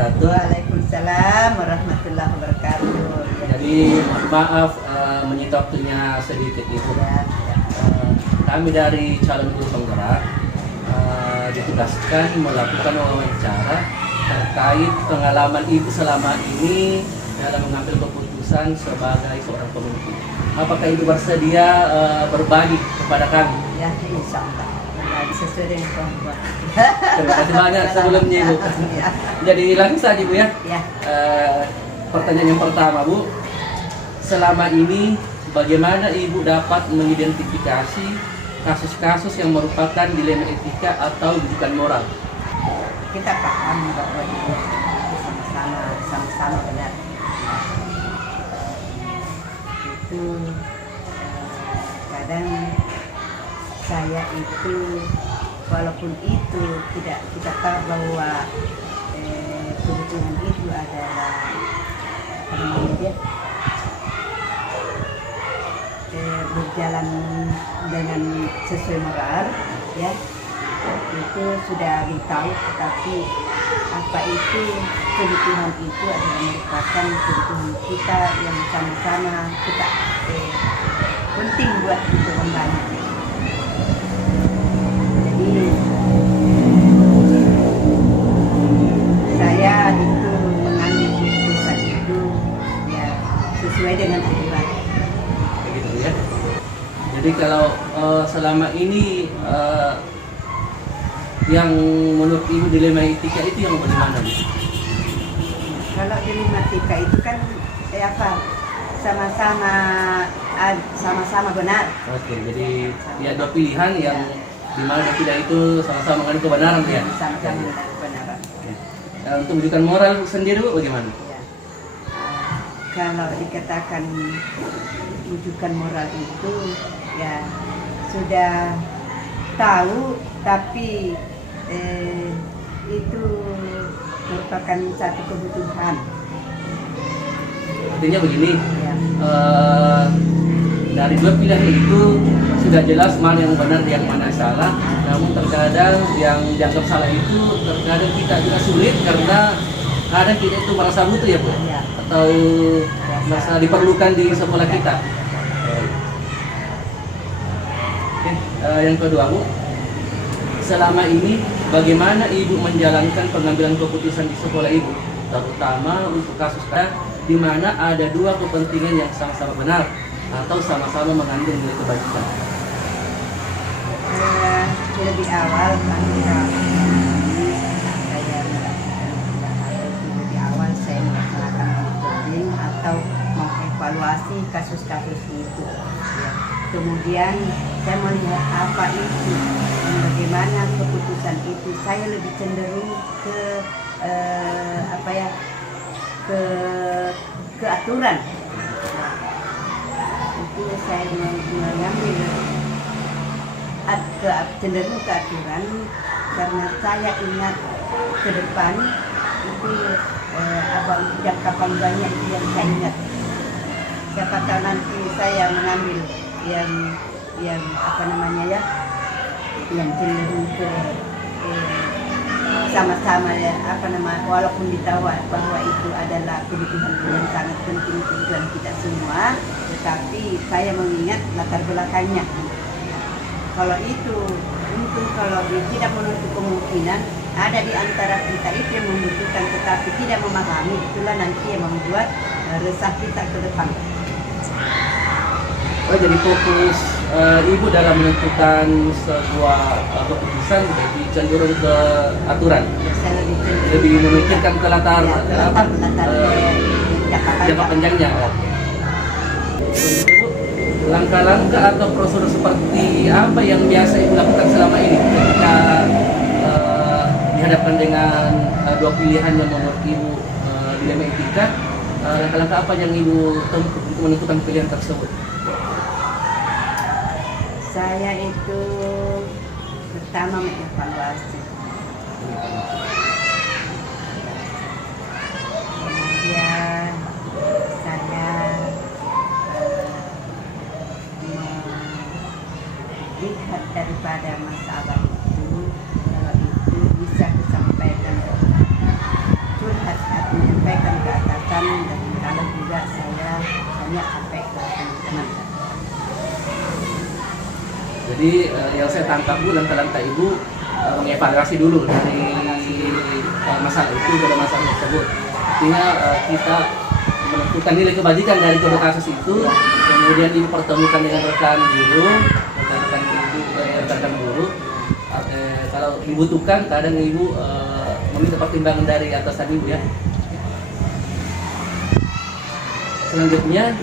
wabarakatuh. Waalaikumsalam warahmatullahi wabarakatuh. Jadi maaf menyita waktunya sedikit Ibu. Kami dari calon guru penggerak ditugaskan melakukan wawancara terkait pengalaman Ibu selama ini dalam mengambil keputusan sebagai seorang pemimpin. Apakah Ibu bersedia berbagi kepada kami? Ya, insya Allah. Sesuai dengan kemampuan. Terima kasih banyak sebelumnya Ibu. Ya. Jadi langsung saja Bu ya. Ya. Pertanyaan yang pertama Bu, selama ini bagaimana Ibu dapat mengidentifikasi kasus-kasus yang merupakan dilema etika atau rujukan moral? Kita paham bahwa itu sama-sama benar. Itu kadang saya itu walaupun itu tidak kita tahu bahwa kebutuhan itu adalah apa namanya dia berjalan dengan sesuai moral, ya itu sudah ditahu, tetapi apa itu kebutuhan itu adalah merupakan kebutuhan kita yang sama-sama kita penting buat untuk membantu. Jadi saya itu mengambil keputusan itu ya sesuai dengan aturan. Begitu ya. Jadi kalau selama ini yang menurut Ibu dilema etika itu yang bagaimana Bu? Kalau dilema etika itu kan sama-sama benar. Oke, jadi ya dua pilihan yang dimana tidak itu sama-sama mengandung kebenaran ya. Sama-sama kebenaran. Nah, untuk rujukan moral sendiri Bu bagaimana? Ya. Kalau dikatakan rujukan moral itu ya sudah tahu, tapi itu merupakan satu kebutuhan. Artinya begini, Ya. dari dua pilihan itu sudah jelas mana yang benar yang mana salah. Namun terkadang yang dianggap salah itu terkadang kita juga sulit karena kadang kita itu merasa butuh ya Bu, Ya. atau merasa diperlukan di sekolah kita. Oke, yang kedua Bu, selama ini bagaimana Ibu menjalankan pengambilan keputusan di sekolah Ibu, terutama untuk kasus di mana ada dua kepentingan yang sama-sama benar atau sama-sama mengandung nilai kebajikan? Lebih awal saya melaksanakan monitoring atau mengevaluasi kasus-kasus itu. Ya. Kemudian saya melihat apa itu, bagaimana keputusan itu. Saya lebih cenderung ke ke aturan. Itu saya mengambil cenderung ke aturan karena saya ingat ke depan itu jangka panjangnya itu yang saya ingat. Siapa tahu nanti saya mengambil yang apa namanya ya, yang cenderung ke sama-sama ya walaupun ditahu bahwa itu adalah kebutuhan yang sangat penting kebutuhan kita semua, tetapi saya mengingat latar belakangnya. Kalau itu mungkin kalau tidak menutup kemungkinan ada di antara kita itu yang membutuhkan tetapi tidak memahami, itulah nanti yang membuat resah kita ke depan. Oh, jadi fokus Ibu dalam menentukan sebuah keputusan lebih cenderung ke aturan, Saya lebih memikirkan ke latar jangka panjangnya. Ibu, langkah-langkah atau prosedur seperti apa yang biasa Ibu lakukan selama ini ketika dihadapkan dengan dua pilihan yang menurut Ibu dilema etika? Langkah-langkah apa yang Ibu tempuh untuk menentukan pilihan tersebut? Saya itu pertama mengevaluasi, kemudian saya melihat daripada masalah itu, kalau itu bisa disampaikan curhat banyak sampai ke teman-teman. Jadi yang saya tangkap Bu, langkah-langkah Ibu mengevaluasi dulu dari masalah itu pada masalah tersebut. Artinya kita menentukan nilai kebajikan dari kedua kasus itu, kemudian Ibu pertemukan dengan rekan guru, rekan guru. Kalau dibutuhkan, kadang Ibu meminta pertimbangan dari atasan Ibu ya. Selanjutnya,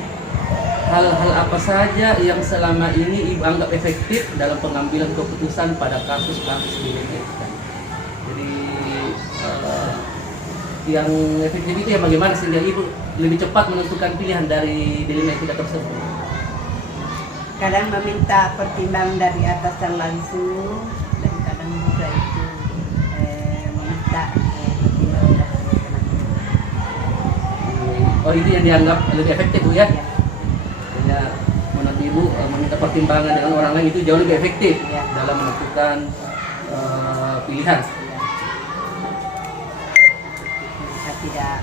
hal-hal apa saja yang selama ini Ibu anggap efektif dalam pengambilan keputusan pada kasus-kasus di BPK? Jadi yang efektif itu ya bagaimana sehingga Ibu lebih cepat menentukan pilihan dari dilema etika tersebut? Kadang meminta pertimbangan dari atasan langsung, dan kadang juga itu meminta pertimbangan dari teman-teman. Oh, ini yang dianggap lebih efektif Bu ya? Ya. Ya, menurut Ibu meminta pertimbangan dengan orang lain itu jauh lebih efektif Ya. dalam menentukan pilihan. Bisa tidak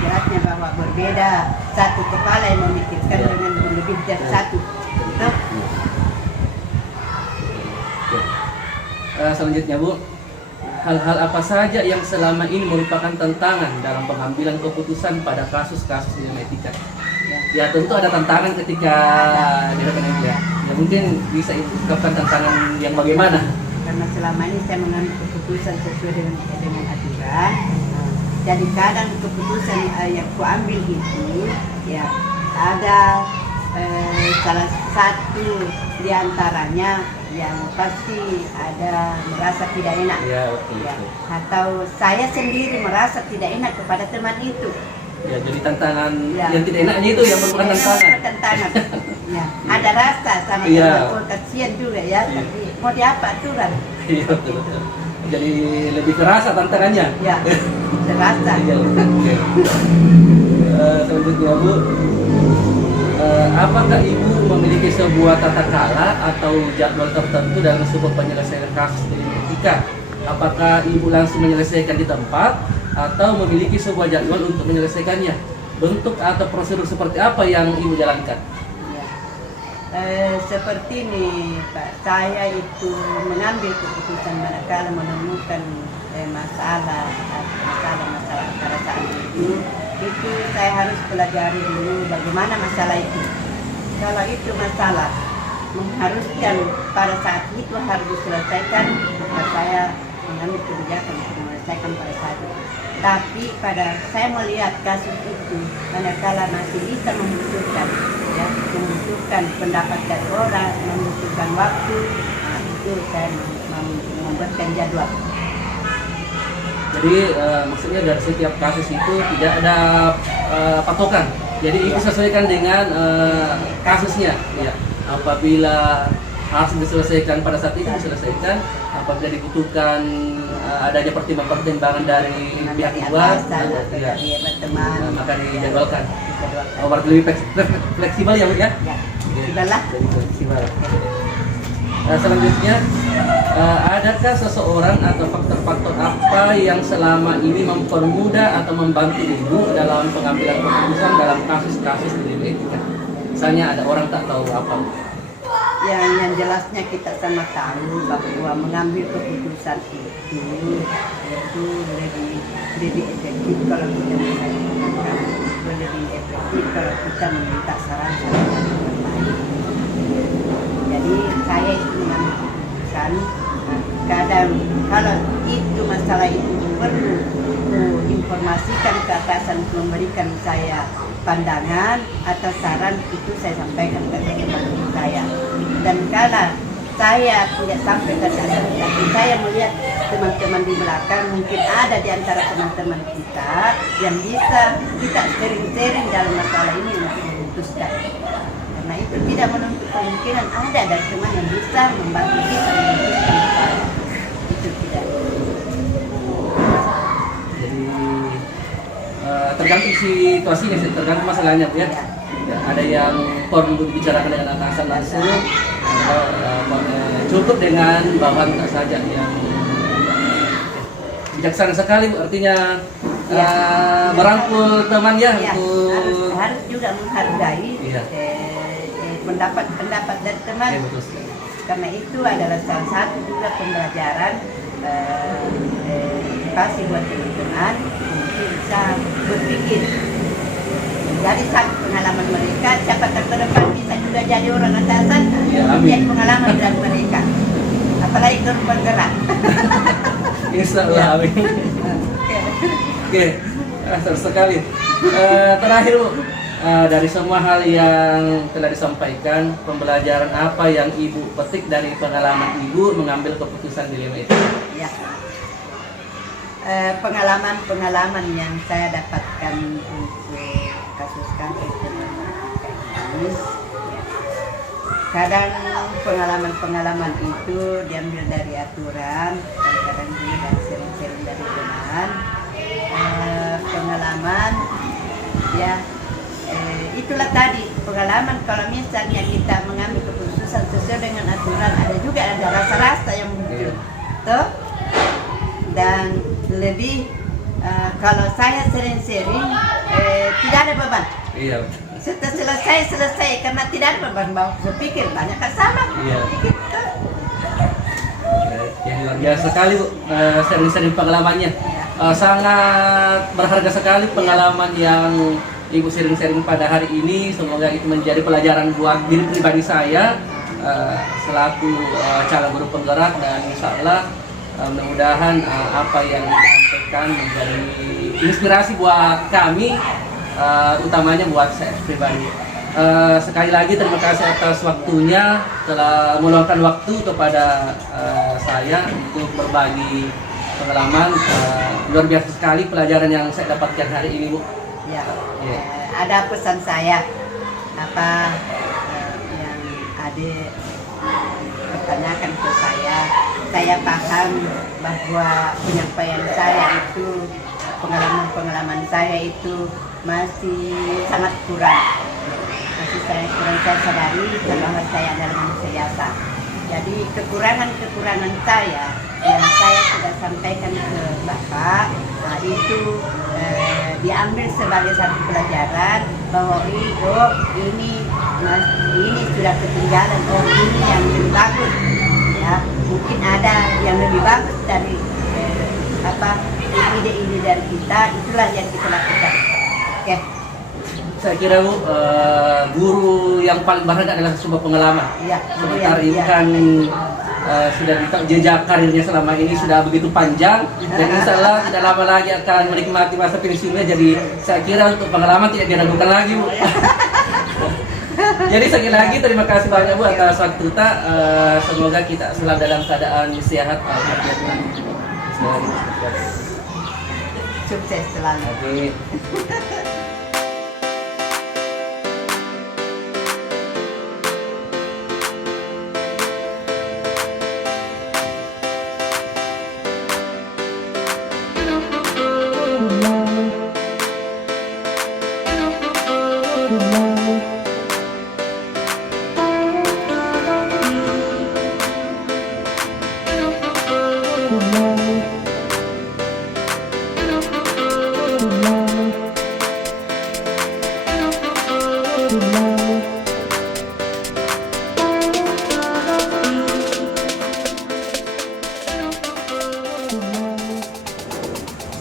jelasnya bahwa berbeda satu kepala yang memikirkan Ya. dengan lebih dari satu. Betul? Selanjutnya Bu, hal-hal apa saja yang selama ini merupakan tantangan dalam pengambilan keputusan pada kasus-kasus dilema etika? Ya tentu ada tantangan ketika dilakukan ini ya. Ya mungkin bisa ungkapkan tantangan yang bagaimana? Karena selama ini saya mengambil keputusan sesuai dengan aturan. Jadi kadang keputusan yang kuambil itu ya ada salah satu diantaranya yang pasti ada merasa tidak enak. Ya, betul, Ya. betul. Atau saya sendiri merasa tidak enak kepada teman itu. Ya, jadi tantangan Ya. yang tidak enaknya itu yang merupakan tantangan. Tantangan. Ya. Ada rasa sama Iya. teman, oh kasihan juga ya, Iya. tapi mau diapa aturan. Iya, betul, betul. Jadi lebih kerasa tantangannya. Ya, terasa. Iya, oke. Selanjutnya Bu, apakah Ibu memiliki sebuah tata cara atau jadwal tertentu dalam sebuah penyelesaian kasus dilema etika? Apakah Ibu langsung menyelesaikan di tempat atau memiliki sebuah jadwal untuk menyelesaikannya? Bentuk atau prosedur seperti apa yang Ibu jalankan? Ya. Seperti ini Pak, saya itu mengambil keputusan manakala menemukan masalah pada saat itu saya harus pelajari dulu bagaimana masalah itu. Kalau itu masalah mengharuskan pada saat itu harus diselesaikan, maka saya mengambil kebijakan untuk menyelesaikan pada saat itu. Tapi pada saya melihat kasus itu, manakala masih bisa membutuhkan, ya, membutuhkan pendapat dari orang, membutuhkan waktu, nah itu saya membuatkan jadwal. Jadi maksudnya dari setiap kasus itu tidak ada patokan. Jadi itu sesuaikan dengan kasusnya. Ya. Apabila harus diselesaikan pada saat itu diselesaikan. Apabila dibutuhkan adanya pertimbangan dari pihak luar, ya, maka dijadwalkan. Oh, berarti lebih fleksibel ya Bu ya? Ya, sudahlah. Jadi fleksibel. Selanjutnya, adakah seseorang atau faktor-faktor apa yang selama ini mempermudah atau membantu Ibu dalam pengambilan keputusan dalam kasus-kasus dilema etika? Misalnya ada orang tak tahu apa. Yang jelasnya kita sama tahu bahwa mengambil keputusan itu lebih efektif kalau kita mengajukan, lebih efektif kalau kita meminta saran dari orang lain. Jadi saya itu mengambil keputusan. Kadang kalau itu masalah itu perlu informasikan ke atasan untuk memberikan saya pandangan atau saran, itu saya sampaikan ke teman-teman saya. Dan kalau saya tidak sampai ke sana, tapi saya melihat teman-teman di belakang, mungkin ada di antara teman-teman kita yang bisa kita sharing-sharing dalam masalah ini untuk memutuskan. Karena itu tidak menuntut kemungkinan ada dari teman yang bisa membantu kita memutuskan masalah. Itu tidak. Jadi tergantung situasinya, tergantung masalahnya Bu ya. Ya, ada yang perlu dibicarakan dengan atasan langsung, atau cukup dengan bahan saja yang bijaksana sekali Bu, artinya Ya. merangkul teman ya, Ya, untuk harus juga menghargai Iya. pendapat dari teman. Ya, betul sekali. Karena itu adalah salah satu juga pembelajaran edukasi buat teman-teman untuk bisa berpikir. Dari satu pengalaman mereka, siapa tahu ke depan bisa juga jadi orang atasan, Ya, amin. jadi pengalaman dari mereka. Apalagi guru penggerak. Insya Allah, amin. Oke, seru sekali. Terakhir Bu, dari semua hal yang telah disampaikan, pembelajaran apa yang Ibu petik dari pengalaman Ibu mengambil keputusan dilema itu? Ya. Pengalaman-pengalaman yang saya dapatkan untuk kasus-kasus ini, kadang pengalaman-pengalaman itu diambil dari aturan, dan kadang juga dari sering-sering dari teman. Pengalaman, ya, itulah tadi pengalaman. Kalau misalnya kita mengambil keputusan sesuai dengan aturan, ada juga ada rasa-rasa yang muncul, toh. Dan lebih kalau saya sering-sering tidak ada beban. Iya. Setelah selesai karena tidak ada beban, mau berpikir banyak kan sama. Iya. Gitu. Ya, luar biasa sekali Bu, sering-sering pengalamannya. Sangat berharga sekali pengalaman yang Ibu sering-sering pada hari ini. Semoga itu menjadi pelajaran buat diri pribadi saya selaku calon guru penggerak, dan insya Allah mudah-mudahan apa yang disampaikan menjadi inspirasi buat kami, utamanya buat saya pribadi. Sekali lagi terima kasih atas waktunya, telah meluangkan waktu kepada saya untuk berbagi pengalaman. Luar biasa sekali pelajaran yang saya dapatkan hari ini Bu. Ya, Ya. ada pesan saya apa yang adik pertanyakan ke saya. Saya paham bahwa penyampaian saya itu, pengalaman-pengalaman saya itu masih sangat kurang. Saya sadari bahwa saya adalah manusia biasa. Jadi kekurangan saya yang saya sudah sampaikan ke Bapak, itu diambil sebagai satu pelajaran bahwa ini sudah ketinggalan, ini yang lebih bagus. Ya, mungkin ada yang lebih bagus dari ide-ide dari kita, itulah yang kita lakukan. Oke. Saya kira Bu, guru yang paling berharga adalah sebuah pengalaman. Iya, Sebentar Ibu iya. kan sudah jejak karirnya selama ini sudah begitu panjang, dan insya Allah tidak lama lagi akan menikmati masa pensiunnya. Jadi saya kira untuk pengalaman tidak diragukan lagi Bu. Jadi sekali lagi terima kasih banyak Bu atas waktu kita. Semoga kita selalu dalam keadaan sehat. Sukses selalu. Oke.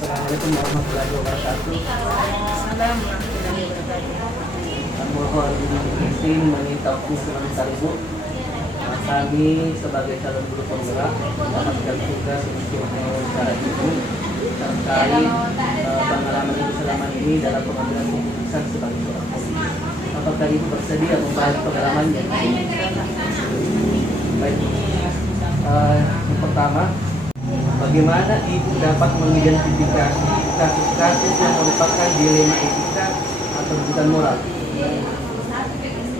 Assalamualaikum warahmatullahi wabarakatuh. Mohon izin meminta sebentar Ibu. Kami sebagai calon guru penggerak mendapatkan tugas untuk mewawancara Ibu terkait pengalaman Ibu selama ini dalam pengambilan keputusan sebagai seorang guru. Apakah Ibu bersedia membahas pengalamannya? Baik. Yang pertama, bagaimana Ibu dapat mengidentifikasi kasus-kasus yang merupakan dilema etika atau rujukan moral?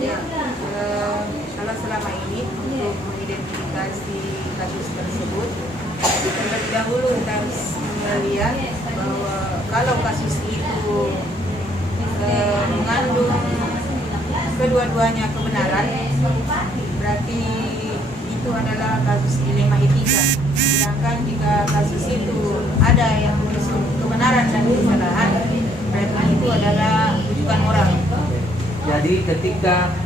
Ya, kalau selama ini untuk mengidentifikasi kasus tersebut, terlebih dahulu kita harus melihat bahwa kalau kasus itu mengandung kedua-duanya kebenaran, berarti itu adalah kasus dilema etika. Sedangkan Sedangkan jika kasus itu ada yang mengusung kebenaran dan kesalahan, berarti itu adalah rujukan moral. Jadi ketika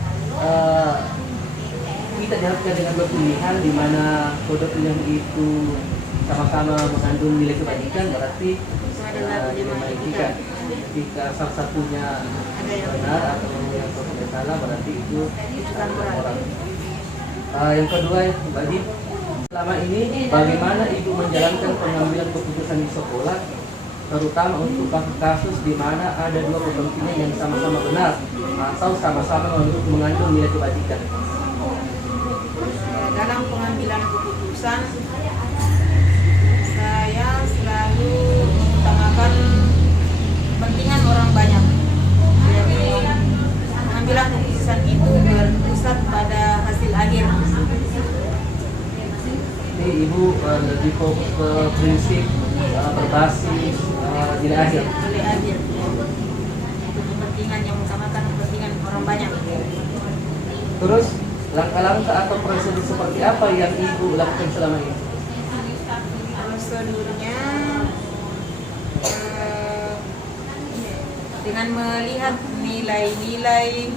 kita dihadapkan dengan dua pilihan di mana kedua pilihan itu sama-sama mengandung nilai kebajikan, berarti dilema etika. Jika salah satunya benar atau yang satunya salah, berarti itu Rujukan moral. Yang kedua, Mbak Di, selama ini bagaimana Ibu menjalankan pengambilan keputusan di sekolah, terutama untuk kasus di mana ada dua kepentingan yang sama-sama benar atau sama-sama mengandung nilai kebajikan? Dalam pengambilan keputusan, saya selalu mengutamakan kepentingan orang banyak. Jadi pengambilan keputusan itu berpusat pada hasil akhir. Ini Ibu lebih fokus ke prinsip berbasis nilai akhir. Oleh akhir, itu kepentingan yang mengutamakan kepentingan orang banyak. Terus langkah-langkah atau prosedur seperti apa yang Ibu lakukan selama ini? Prosedurnya dengan melihat nilai-nilai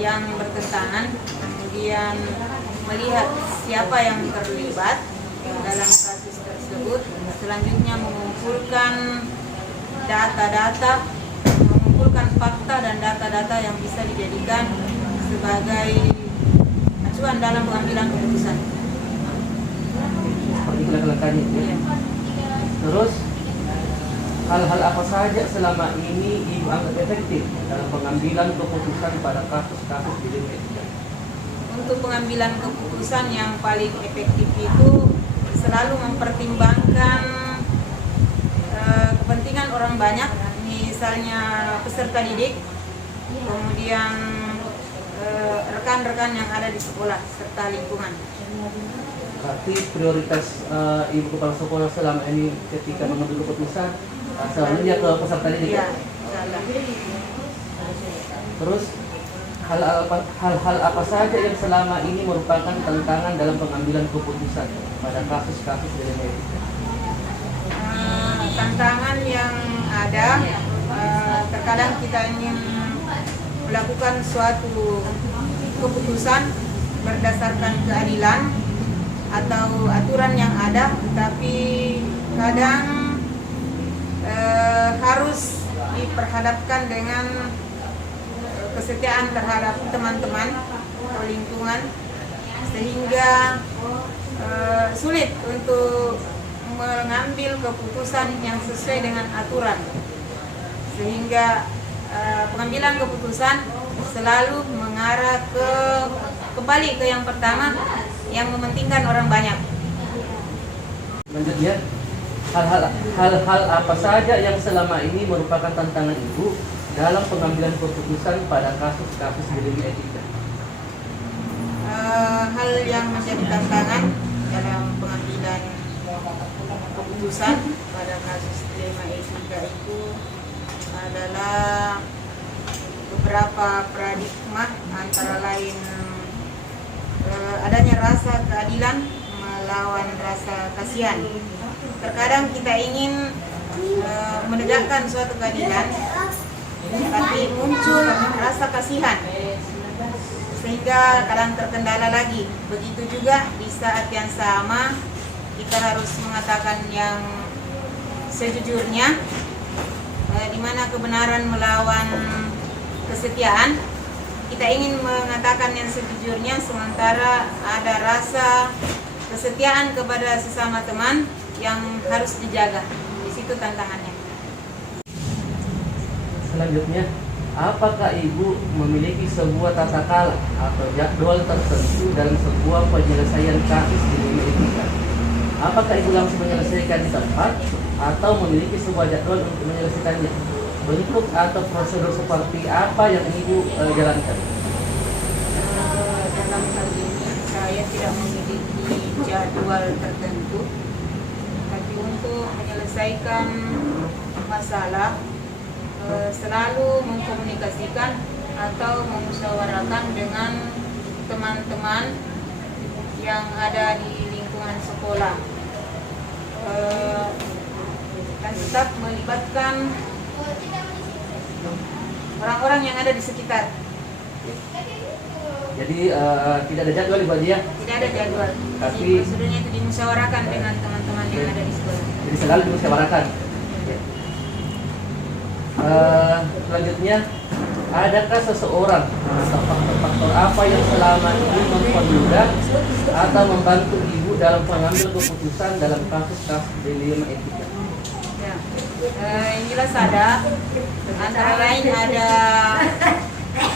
yang bertentangan, kemudian melihat siapa yang terlibat dalam kasus tersebut, selanjutnya mengumpulkan data-data, mengumpulkan fakta dan data-data yang bisa dijadikan sebagai acuan dalam pengambilan keputusan. Seperti langkah-langkahnya. Ya. Terus hal-hal apa saja selama ini Ibu anggap efektif dalam pengambilan keputusan pada kasus-kasus dilema etika? Untuk pengambilan keputusan yang paling efektif itu selalu mempertimbangkan kepentingan orang banyak, misalnya peserta didik, kemudian rekan-rekan yang ada di sekolah serta lingkungan. Berarti prioritas Ibu Kepala Sekolah selama ini ketika mengambil keputusan selanjutnya ke peserta didik. Ya, salah. Terus hal-hal apa saja yang selama ini merupakan tantangan dalam pengambilan keputusan pada kasus-kasus dilema etika? Tantangan yang ada, terkadang kita ingin melakukan suatu keputusan berdasarkan keadilan atau aturan yang ada, tapi kadang harus diperhadapkan dengan kesetiaan terhadap teman-teman atau lingkungan, sehingga sulit untuk mengambil keputusan yang sesuai dengan aturan, sehingga pengambilan keputusan selalu mengarah kembali ke yang pertama, yang mementingkan orang banyak. Selanjutnya, hal-hal apa saja yang selama ini merupakan tantangan Ibu dalam pengambilan keputusan pada kasus-kasus dilema etika? Hal yang menjadi tantangan dalam pengambilan keputusan pada kasus dilema etika itu adalah beberapa paradigma, antara lain adanya rasa keadilan melawan rasa kasihan. Terkadang kita ingin menegakkan suatu keadilan, tapi muncul rasa kasihan, sehingga kadang terkendala lagi. Begitu juga di saat yang sama kita harus mengatakan yang sejujurnya, di mana kebenaran melawan kesetiaan. Kita ingin mengatakan yang sejujurnya, sementara ada rasa kesetiaan kepada sesama teman yang harus dijaga. Di situ tantangannya. Selanjutnya, apakah Ibu memiliki sebuah tata cara atau jadwal tertentu dalam sebuah penyelesaian kasus dilema etika? Apakah Ibu langsung menyelesaikan di tempat atau memiliki sebuah jadwal untuk menyelesaikannya? Bentuk atau prosedur seperti apa yang Ibu jalankan? Dalam hal ini saya tidak memiliki jadwal tertentu, tapi untuk menyelesaikan masalah selalu mengkomunikasikan atau memusyawarahkan dengan teman-teman yang ada di lingkungan sekolah. dan tetap melibatkan orang-orang yang ada di sekitar. Jadi tidak ada jadwal Ibu Haji ya? Tidak ada jadwal. Tapi- Prosedurnya itu dimusyawarahkan dengan teman-teman yang ada di sekolah. Jadi selalu dimusyawarahkan. Selanjutnya, adakah seseorang atau faktor-faktor apa yang selama ini mempermudah atau membantu Ibu dalam mengambil keputusan dalam kasus-kasus dilema etika? Ya. Yang jelas ada, antara lain ada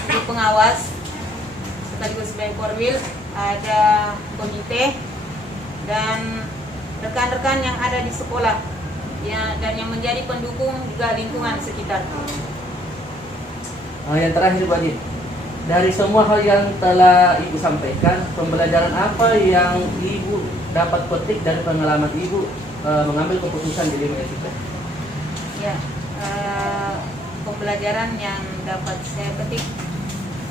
ibu pengawas sekaligus sebagai korwil, ada komite dan rekan-rekan yang ada di sekolah ya, dan yang menjadi pendukung juga lingkungan sekitar. Yang terakhir Ibu Haji, dari semua hal yang telah Ibu sampaikan, pembelajaran apa yang Ibu dapat petik dari pengalaman Ibu mengambil keputusan dilema etika? Ya, pembelajaran yang dapat saya petik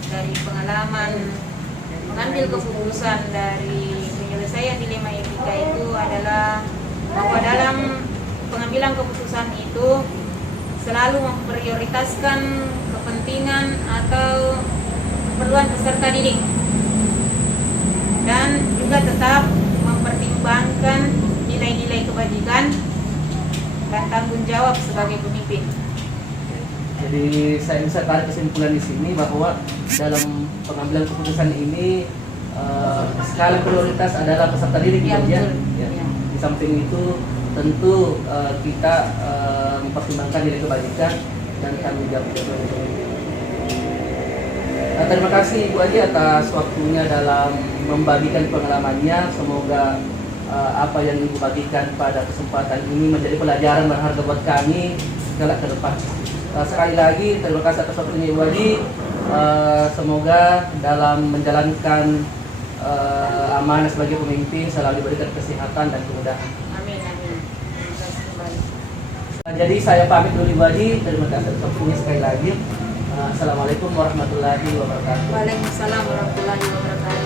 dari pengalaman mengambil keputusan dari penyelesaian dilema etika itu adalah bahwa dalam pengambilan keputusan itu selalu memprioritaskan kepentingan atau keperluan peserta didik dan juga tetap mempertimbangkan nilai-nilai kebajikan dan tanggung jawab sebagai pemimpin. Jadi saya bisa tarik kesimpulan di sini bahwa dalam pengambilan keputusan ini skala prioritas adalah peserta didik Ya, ya. betul. Ya. Ya. Di samping itu tentu kita mempertimbangkan nilai kebajikan dan tanggung jawab. Terima kasih Ibu Haji atas waktunya dalam membagikan pengalamannya. Semoga apa yang Ibu bagikan pada kesempatan ini menjadi pelajaran berharga buat kami kelak ke depan. Sekali lagi terima kasih atas waktunya Ibu Haji. Semoga dalam menjalankan amanah sebagai pemimpin selalu diberikan kesehatan dan kemudahan. Amin, amin. Terima kasih kembali. Jadi saya pamit dulu Ibu Haji. Terima kasih atas waktunya sekali lagi. Assalamualaikum warahmatullahi wabarakatuh. Waalaikumsalam warahmatullahi wabarakatuh.